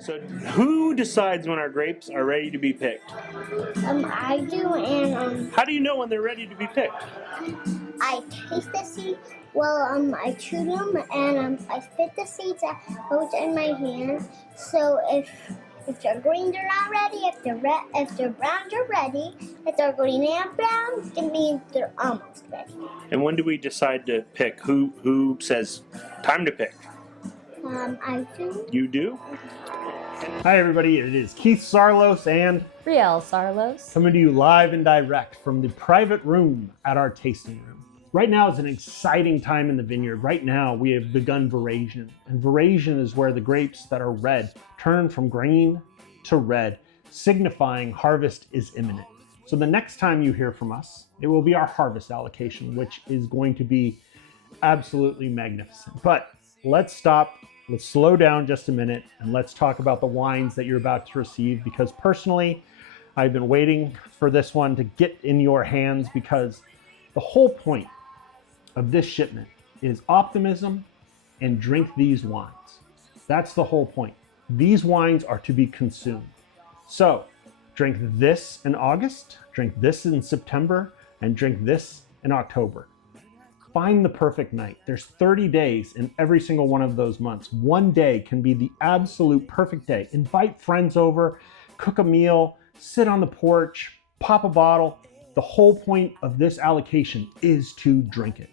So who decides when our grapes are ready to be picked? I do, and How do you know when they're ready to be picked? I taste the seed. Well, I chew them, and I spit the seeds out in my hand. So if they're green, they're not ready. If they're red, if they're brown, they're ready. If they're green and brown, it means they're almost ready. And when do we decide to pick? Who says time to pick? I do. You do? Hi everybody, it is Keith Saarloos and Brielle Saarloos. coming to you live and direct from the private room at our tasting room. Right now is an exciting time in the vineyard. Right now we have begun veraison, and veraison is where the grapes that are red turn from green to red, signifying harvest is imminent. So the next time you hear from us, it will be our harvest allocation, which is going to be absolutely magnificent. But let's stop. Let's slow down just a minute and let's talk about the wines that you're about to receive, because personally, I've been waiting for this one to get in your hands, because the whole point of this shipment is optimism and drink these wines. That's the whole point. These wines are to be consumed. So drink this in August, drink this in September, and drink this in October. Find the perfect night. There's 30 days in every single one of those months. One day can be the absolute perfect day. Invite friends over, cook a meal, sit on the porch, pop a bottle. The whole point of this allocation is to drink it.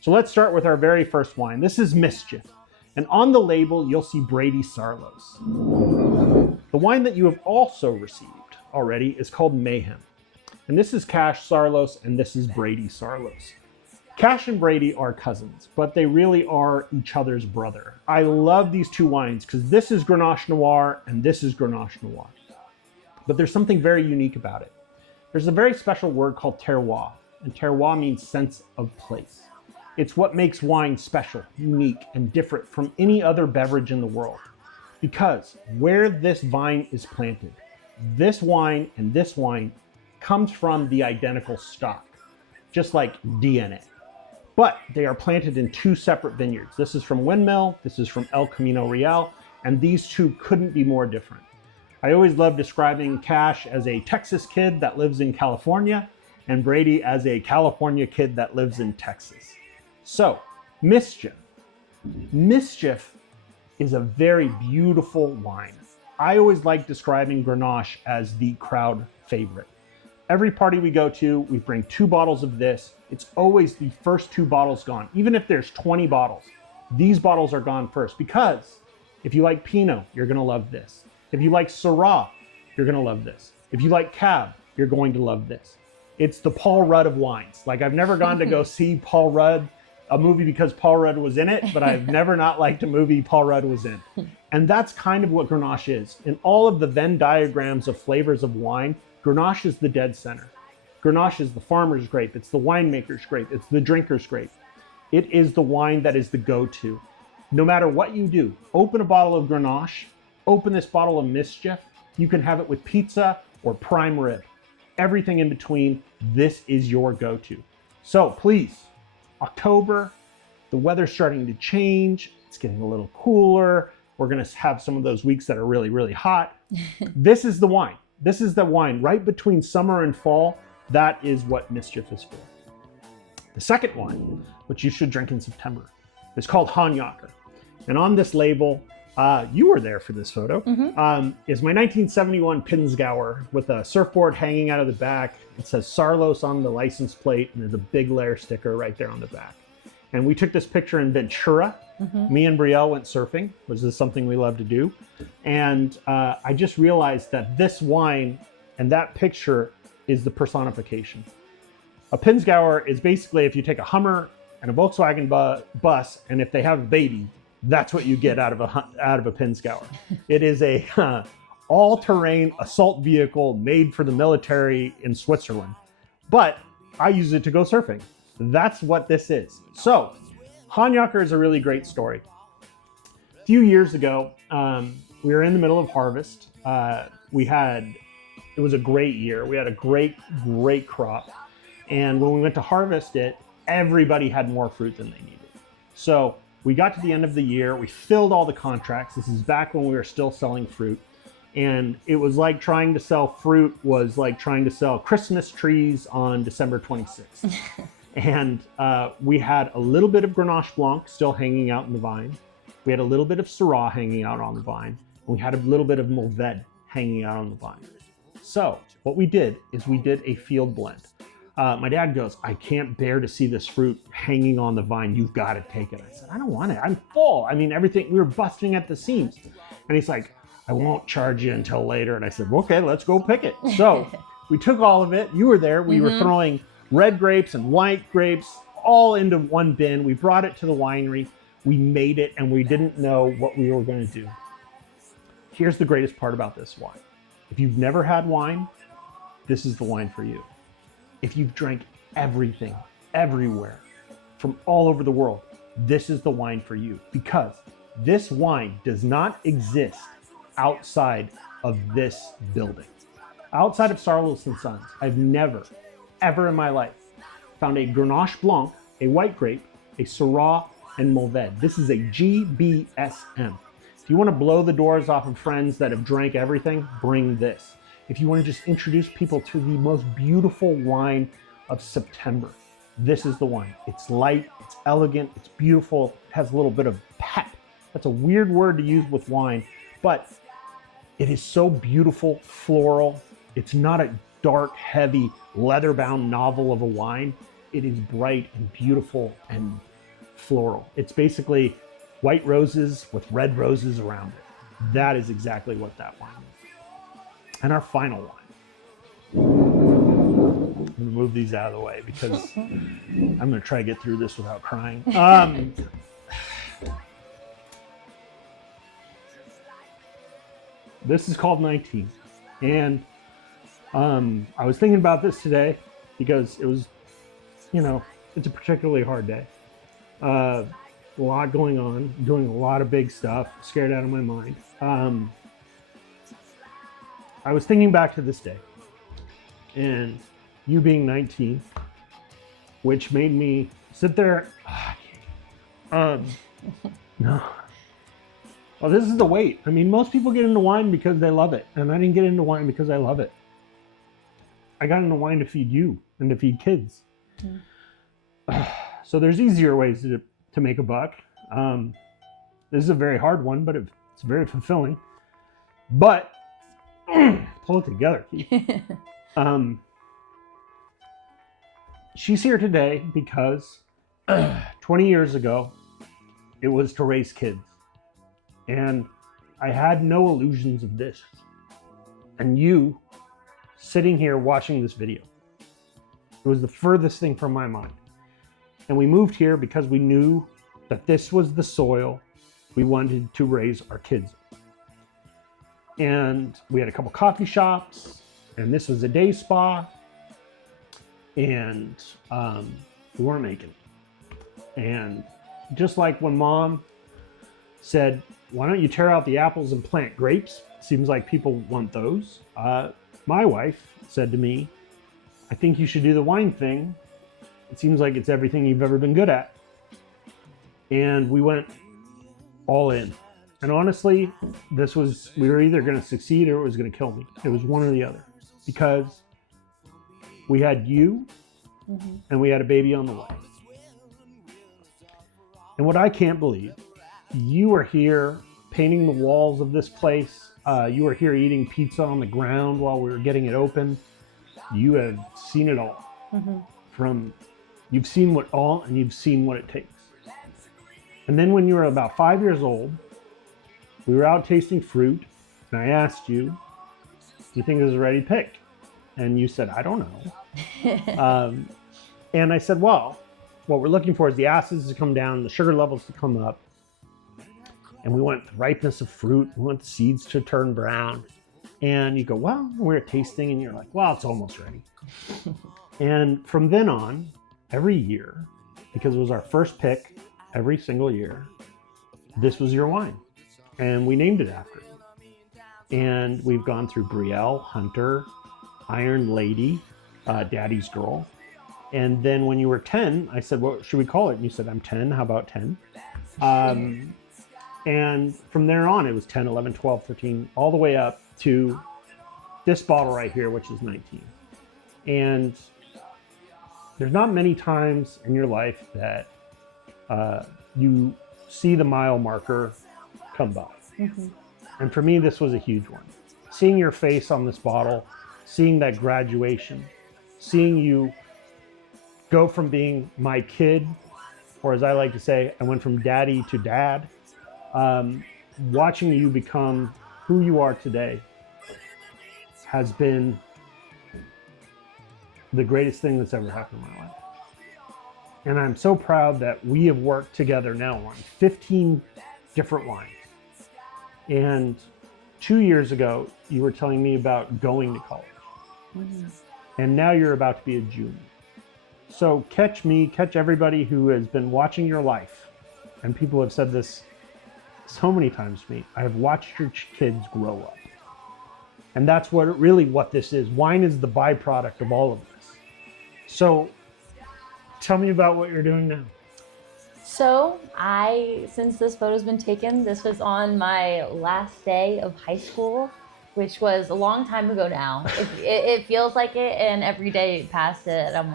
So let's start with our very first wine. This is Mischief. And on the label, you'll see Brielle Saarloos. The wine that you have also received already is called Mayhem. And this is Cash Saarloos, and this is Brielle Saarloos. Cash and Brady are cousins, but they really are each other's brother. I love these two wines because this is Grenache Noir and this is Grenache Noir. But there's something very unique about it. There's a very special word called terroir, and terroir means sense of place. It's what makes wine special, unique, and different from any other beverage in the world. Because where this vine is planted, this wine and this wine comes from the identical stock, just like DNA. But they are planted in two separate vineyards. This is from Windmill, this is from El Camino Real, and these two couldn't be more different. I always love describing Cash as a Texas kid that lives in California, and Brady as a California kid that lives in Texas. So, Mischief. Mischief is a very beautiful wine. I always like describing Grenache as the crowd favorite. Every party we go to, we bring 2 bottles of this. It's always the first 2 bottles gone. Even if there's 20 bottles, these bottles are gone first, because if you like Pinot, you're gonna love this. If you like Syrah, you're gonna love this. If you like Cab, you're going to love this. It's the Paul Rudd of wines. Like, I've never gone to go see Paul Rudd, a movie because Paul Rudd was in it, but I've never not liked a movie Paul Rudd was in. And that's kind of what Grenache is. In all of the Venn diagrams of flavors of wine, Grenache is the dead center. Grenache is the farmer's grape, it's the winemaker's grape, it's the drinker's grape. It is the wine that is the go-to. No matter what you do, open a bottle of Grenache, open this bottle of Mischief, you can have it with pizza or prime rib. Everything in between, this is your go-to. So please, October, the weather's starting to change, it's getting a little cooler, we're gonna have some of those weeks that are really, really hot. This is the wine. This is the wine right between summer and fall. That is what Mischief is for. The second wine, which you should drink in September, is called Ocker. And on this label, you were there for this photo, is my 1971 Pinzgauer with a surfboard hanging out of the back. It says Saarloos on the license plate, and there's a big layer sticker right there on the back. And we took this picture in Ventura. Me and Brielle went surfing, which is something we love to do. And I just realized that this wine and that picture is the personification. A Pinzgauer is basically if you take a Hummer and a Volkswagen bus, and if they have a baby, that's what you get out of a Pinzgauer. It is a all-terrain assault vehicle made for the military in Switzerland. But I use it to go surfing. That's what this is. So, Ocker is a really great story. A few years ago, we were in the middle of harvest. It was a great year. We had a great crop. And when we went to harvest it, everybody had more fruit than they needed. So we got to the end of the year, we filled all the contracts. This is back when we were still selling fruit. And it was like trying to sell fruit was like trying to sell Christmas trees on December 26th. And we had a little bit of Grenache Blanc still hanging out in the vine. We had a little bit of Syrah hanging out on the vine. And we had a little bit of Mourvèdre hanging out on the vine. So what we did is we did a field blend. My dad goes, I can't bear to see this fruit hanging on the vine. You've got to take it. I said, I don't want it. I'm full. I mean, everything, we were busting at the seams. And he's like, I won't charge you until later. And I said, well, okay, let's go pick it. So we took all of it. You were there. We were throwing red grapes and white grapes all into one bin. We brought it to the winery. We made it, and we didn't know what we were going to do. Here's the greatest part about this wine. If you've never had wine, this is the wine for you. If you've drank everything, everywhere, from all over the world, this is the wine for you, because this wine does not exist outside of this building. Outside of Saarloos & Sons, I've never, ever in my life found a Grenache Blanc, a white grape, a Syrah, and Mourvèdre. This is a GBSM. If you want to blow the doors off of friends that have drank everything, bring this. If you want to just introduce people to the most beautiful wine of September, this is the wine. It's light, it's elegant, it's beautiful, it has a little bit of pep. That's a weird word to use with wine, but it is so beautiful, floral. It's not a dark, heavy, leather-bound novel of a wine. It is bright and beautiful and floral. It's basically white roses with red roses around it. That is exactly what that wine is. And our final wine. I'm gonna move these out of the way because I'm gonna try to get through this without crying. This is called 19. And I was thinking about this today because it was, it's a particularly hard day. A lot going on, doing a lot of big stuff, scared out of my mind. I was thinking back to this day and you being 19, which made me sit there. No. Well, this is the weight. I mean, most people get into wine because they love it. And I didn't get into wine because I love it. I got into wine to feed you and to feed kids. So there's easier ways to make a buck. This is a very hard one, but it's very fulfilling. But pull it together, Keith. She's here today because 20 years ago, it was to raise kids. And I had no illusions of this. And you sitting here watching this video, it was the furthest thing from my mind. And we moved here because we knew that this was the soil we wanted to raise our kids in. And we had a couple coffee shops, and this was a day spa, and we weren't making it. And just like when Mom said, why don't you tear out the apples and plant grapes? Seems like people want those. My wife said to me, I think you should do the wine thing. It seems like it's everything you've ever been good at. And we went all in. And honestly, we were either going to succeed or it was going to kill me. It was one or the other. Because we had you and we had a baby on the way. And what I can't believe, you were here painting the walls of this place. You were here eating pizza on the ground while we were getting it open. You have seen it all. You've seen what all, and you've seen what it takes. And then when you were about 5 years old, we were out tasting fruit, and I asked you, do you think this is a ready pick? And you said, I don't know. And I said, well, what we're looking for is the acids to come down, the sugar levels to come up. And we want the ripeness of fruit. We want the seeds to turn brown. And you go, well, we're tasting, and you're like, well, it's almost ready. And from then on, every year, because it was our first pick every single year, this was your wine. And we named it after you. And we've gone through Brielle, Hunter, Iron Lady, Daddy's Girl. And then when you were 10, I said, what should we call it? And you said, I'm 10. How about 10? And from there on, it was 10, 11, 12, 13, all the way up to this bottle right here, which is 19. And there's not many times in your life that you see the mile marker come by. Mm-hmm. And for me, this was a huge one. Seeing your face on this bottle, seeing that graduation, seeing you go from being my kid, or as I like to say, I went from daddy to dad, watching you become who you are today has been the greatest thing that's ever happened in my life. And I'm so proud that we have worked together now on 15 different wines. And 2 years ago, you were telling me about going to college. Mm-hmm. And now you're about to be a junior. So catch me, catch everybody who has been watching your life. And people have said this so many times to me. I have watched your kids grow up. And that's what this is. Wine is the byproduct of all of this. So tell me about what you're doing now. So since this photo's been taken, this was on my last day of high school, which was a long time ago now. It feels like it, and every day past it, I'm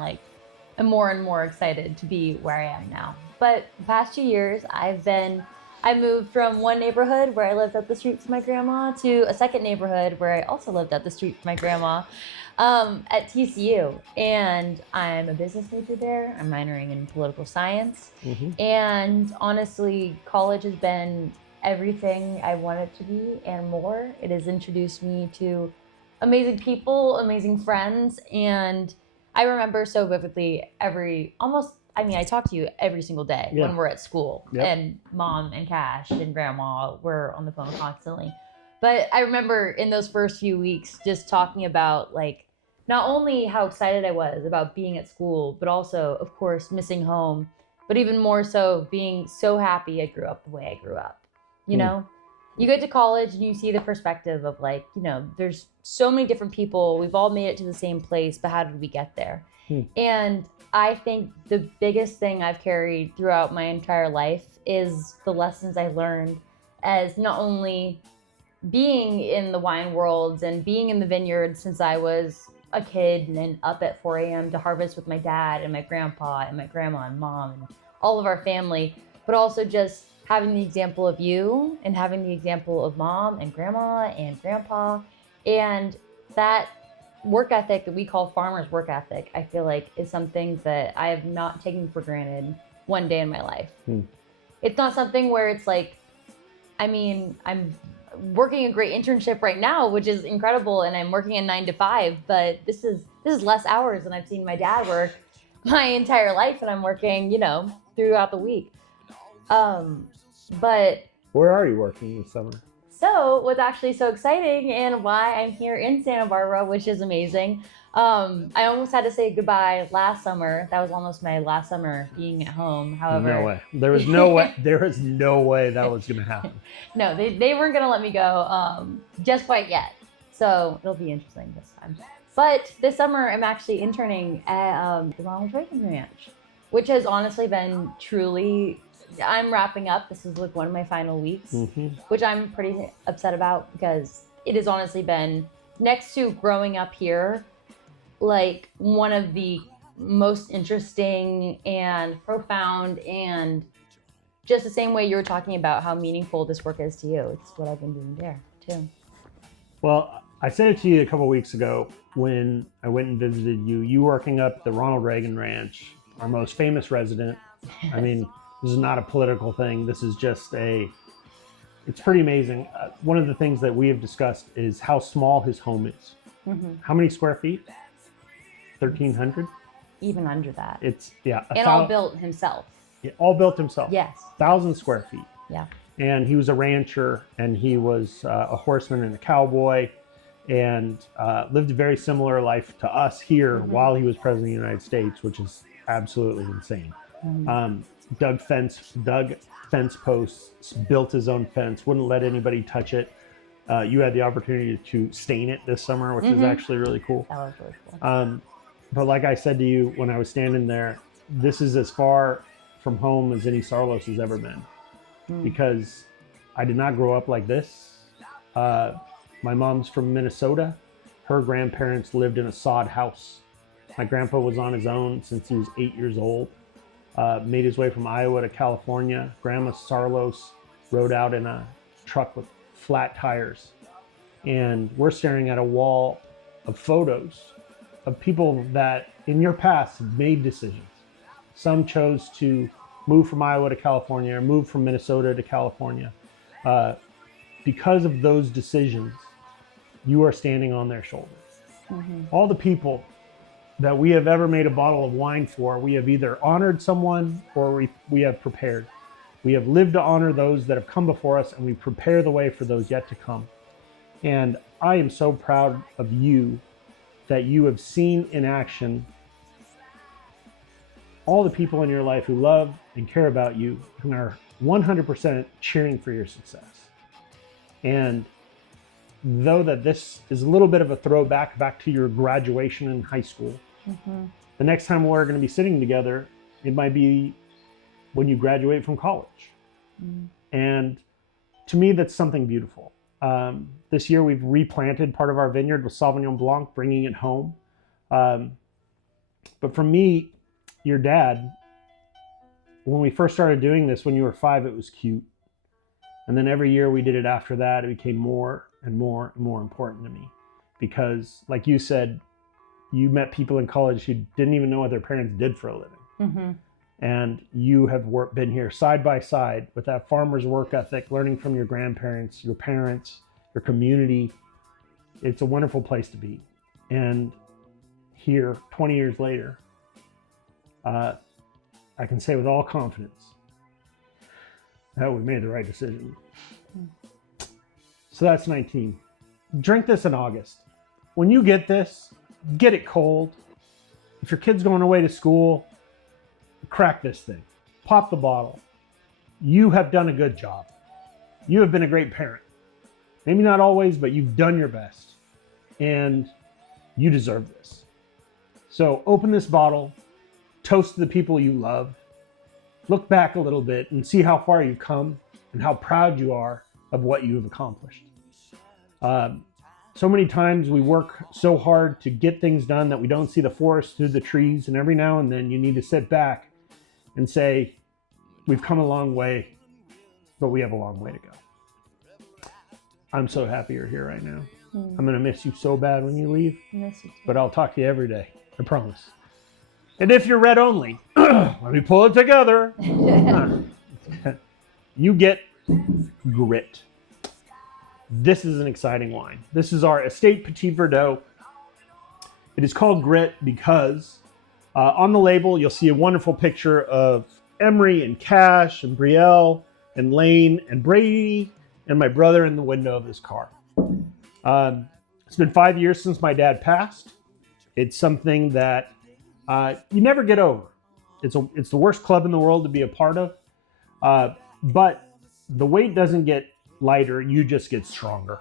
more and more excited to be where I am now. But the past 2 years, I moved from one neighborhood where I lived up the street from my grandma to a second neighborhood where I also lived up the street from my grandma at TCU. And I'm a business major there. I'm minoring in political science. Mm-hmm. And honestly, college has been everything I want it to be and more. It has introduced me to amazing people, amazing friends. And I remember so vividly I talk to you every single day when we're at school. Yep. And Mom and Cash and Grandma were on the phone constantly. But I remember in those first few weeks just talking about not only how excited I was about being at school, but also, of course, missing home, but even more so being so happy I grew up the way I grew up. You know, you get to college and you see the perspective of there's so many different people. We've all made it to the same place, but how did we get there? And I think the biggest thing I've carried throughout my entire life is the lessons I learned as not only being in the wine worlds and being in the vineyard since I was a kid and up at 4 a.m. to harvest with my dad and my grandpa and my grandma and mom and all of our family, but also just having the example of you and having the example of mom and grandma and grandpa, and that work ethic that we call farmers work ethic, I feel like is something that I have not taken for granted one day in my life. It's not something where it's I'm working a great internship right now, which is incredible, and I'm working a 9 to 5, but this is less hours than I've seen my dad work my entire life, and I'm working, throughout the week. But where are you working this summer? So what's actually so exciting and why I'm here in Santa Barbara, which is amazing. I almost had to say goodbye last summer. That was almost my last summer being at home. However, no way. There was no way. There is no way that was going to happen. No, they weren't going to let me go just quite yet. So it'll be interesting this time. But this summer, I'm actually interning at the Ronald Reagan Ranch, which has honestly been truly. I'm wrapping up. This is one of my final weeks, which I'm pretty upset about because it has honestly been, next to growing up here, one of the most interesting and profound, and just the same way you were talking about how meaningful this work is to you. It's what I've been doing there too. Well, I said it to you a couple weeks ago when I went and visited you. You working up at the Ronald Reagan Ranch, our most famous resident. I mean, this is not a political thing. This is just it's pretty amazing. One of the things that we have discussed is how small his home is. How many square feet? 1,300? Even under that. It's, all built himself. Yeah, all built himself. Yes. 1,000 square feet. Yeah. And he was a rancher, and he was a horseman and a cowboy, and lived a very similar life to us here while he was president of the United States, which is absolutely insane. Dug fence posts, built his own fence, wouldn't let anybody touch it. You had the opportunity to stain it this summer, which is actually really cool. That was really cool. But like I said to you when I was standing there, this is as far from home as any Saarloos has ever been. because I did not grow up like this. My mom's from Minnesota. Her grandparents lived in a sod house. My grandpa was on his own since he was 8 years old. Made his way from Iowa to California. Grandma Saarloos rode out in a truck with flat tires. And we're staring at a wall of photos of people that in your past made decisions. Some chose to move from Iowa to California or move from Minnesota to California. Because of those decisions, you are standing on their shoulders. All the people that we have ever made a bottle of wine for, we have either honored someone or we have prepared. We have lived to honor those that have come before us, and we prepare the way for those yet to come. And I am so proud of you that you have seen in action all the people in your life who love and care about you and are 100% cheering for your success. And though that this is a little bit of a throwback back to your graduation in high school, the next time we're going to be sitting together, it might be when you graduate from college. And to me, that's something beautiful. This year we've replanted part of our vineyard with Sauvignon Blanc, bringing it home. But for me, your dad, when we first started doing this when you were 5, it was cute. And then every year we did it after that, it became more and more and more important to me. Because like you said, you met people in college who didn't even know what their parents did for a living. And you have been here side by side with that farmer's work ethic, learning from your grandparents, your parents, your community. It's a wonderful place to be. And here, 20 years later, I can say with all confidence that we made the right decision. So that's 19. Drink this in August. When you get this, get it cold. If your kid's going away to school, crack this thing. Pop the bottle. You have done a good job. You have been a great parent. Maybe not always, but you've done your best. And you deserve this. So open this bottle, toast to the people you love, look back a little bit and see how far you've come and how proud you are of what you have accomplished. So many times we work so hard to get things done that we don't see the forest through the trees, and every now and then you need to sit back and say, we've come a long way, but we have a long way to go. I'm so happy you're here right now. I'm going to miss you so bad when you leave, but I'll talk to you every day, I promise. And if you're red only, let me pull it together. You get Grit. This is an exciting wine. This is our estate Petit Verdot. It is called Grit because on the label, you'll see a wonderful picture of Emery and Cash and Brielle and Lane and Brady and my brother in the window of this car. It's been 5 years since my dad passed. It's something that you never get over. It's the worst club in the world to be a part of. But the weight doesn't get lighter, you just get stronger.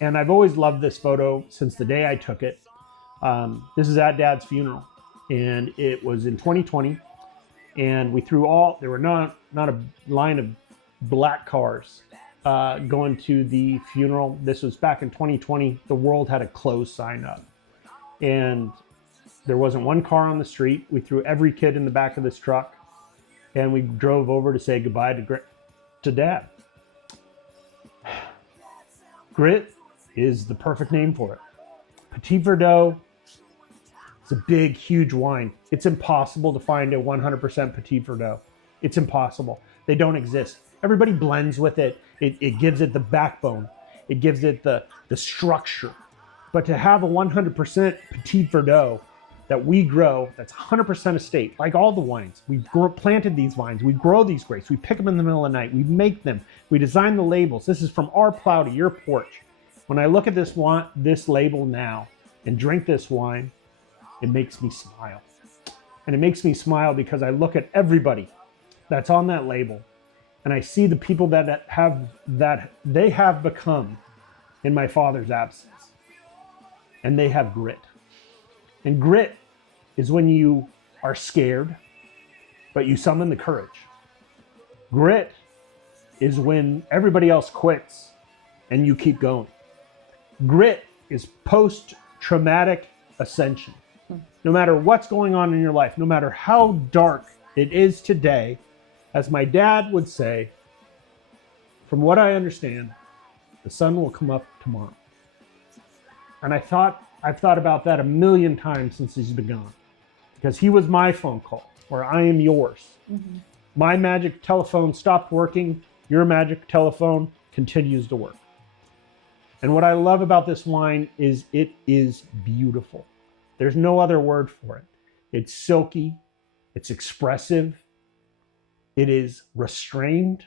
And I've always loved this photo since the day I took it. This is at Dad's funeral, and it was in 2020. And we threw there were not a line of black cars going to the funeral. This was back in 2020. The world had a closed sign up. And there wasn't one car on the street. We threw every kid in the back of this truck, and we drove over to say goodbye to Dad. Grit is the perfect name for it. Petit Verdot is a big, huge wine. It's impossible to find a 100% Petit Verdot. It's impossible. They don't exist. Everybody blends with it. It gives it the backbone. It gives it the structure. But to have a 100% Petit Verdot that we grow, that's 100% estate, like all the wines. We've planted these vines. We grow these grapes. We pick them in the middle of the night. We make them. We design the labels. This is from our plow to your porch. When I look at this label now and drink this wine, it makes me smile. And it makes me smile because I look at everybody that's on that label, and I see the people that they have become in my father's absence. And they have grit. And grit is when you are scared, but you summon the courage. Grit is when everybody else quits and you keep going. Grit is post-traumatic ascension. No matter what's going on in your life, no matter how dark it is today, as my dad would say, from what I understand, the sun will come up tomorrow. And I've thought about that a million times since he's been gone. Because he was my phone call, or I am yours. Mm-hmm. My magic telephone stopped working. Your magic telephone continues to work. And what I love about this wine is it is beautiful. There's no other word for it. It's silky. It's expressive. It is restrained,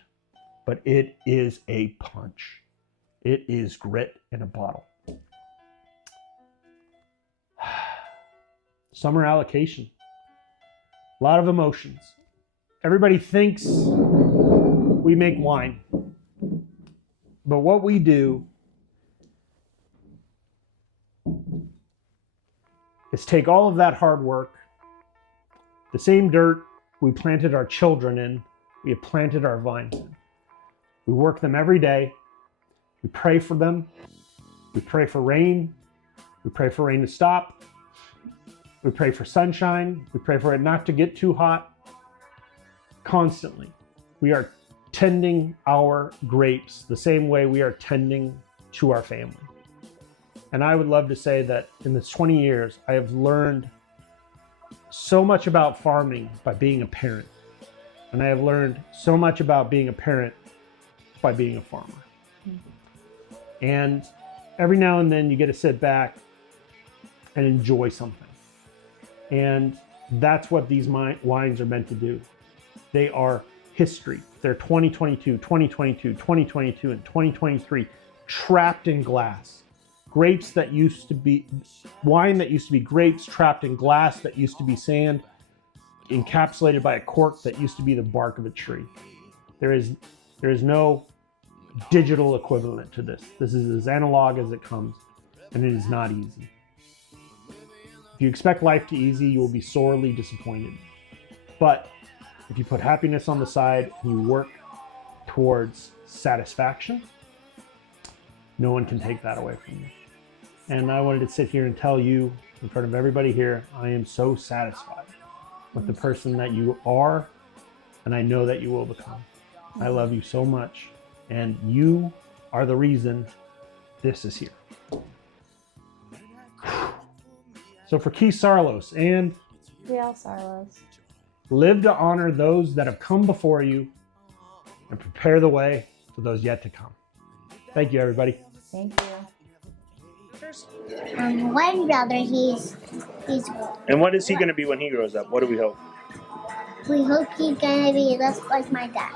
but it is a punch. It is grit in a bottle. Summer allocation. A lot of emotions. Everybody thinks we make wine. But what we do is take all of that hard work, the same dirt we planted our children in, we have planted our vines in. We work them every day. We pray for them. We pray for rain. We pray for rain to stop. We pray for sunshine. We pray for it not to get too hot. Constantly, we are tending our grapes the same way we are tending to our family. And I would love to say that in this 20 years, I have learned so much about farming by being a parent. And I have learned so much about being a parent by being a farmer. And every now and then you get to sit back and enjoy something. And that's what these wines are meant to do. They are history. They're 2022, 2022, 2022, and 2023 trapped in glass. Grapes that used to be, wine that used to be grapes trapped in glass that used to be sand, encapsulated by a cork that used to be the bark of a tree. There is no digital equivalent to this. This is as analog as it comes, and it is not easy. If you expect life to be easy, you will be sorely disappointed. But if you put happiness on the side and you work towards satisfaction, no one can take that away from you. And I wanted to sit here and tell you in front of everybody here, I am so satisfied with the person that you are, and I know that you will become. I love you so much, and you are the reason this is here. So for Brielle Saarloos and Brielle Saarloos, live to honor those that have come before you and prepare the way for those yet to come. Thank you, everybody. thank you. One brother, he's. And what is he going to be when he grows up? What do we hope? We hope he's gonna be just like my dad.